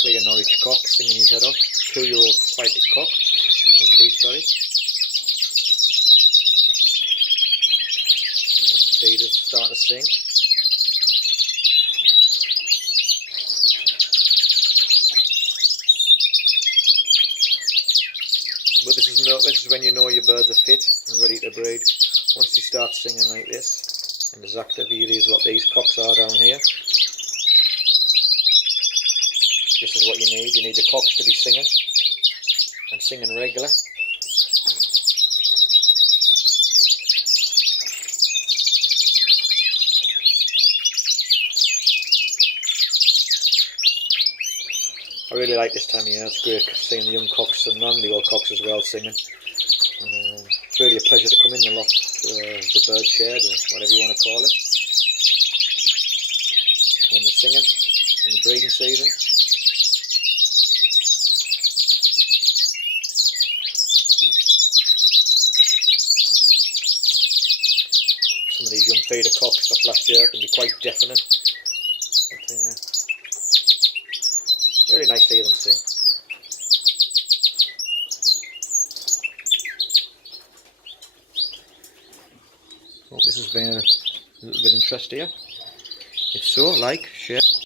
Clear Norwich cock singing his head off. 2-year-old fighted cock from Keithbury. Feeders starting to sing. But this is when you know your birds are fit and ready to breed. Once they start singing like this and as active is what these cocks are down here. This is what you need. You need the cocks to be singing and singing regular. I really like this time of year. It's great seeing the young cocks and the old cocks as well singing. And, it's really a pleasure to come in the loft, the bird shed or whatever you want to call it, when they're singing in the breeding season. Some of these young feeder cocks off last year can be quite deafening. But, very nice to hear them sing. Hope this has been a little bit interesting to you. If so, like, share.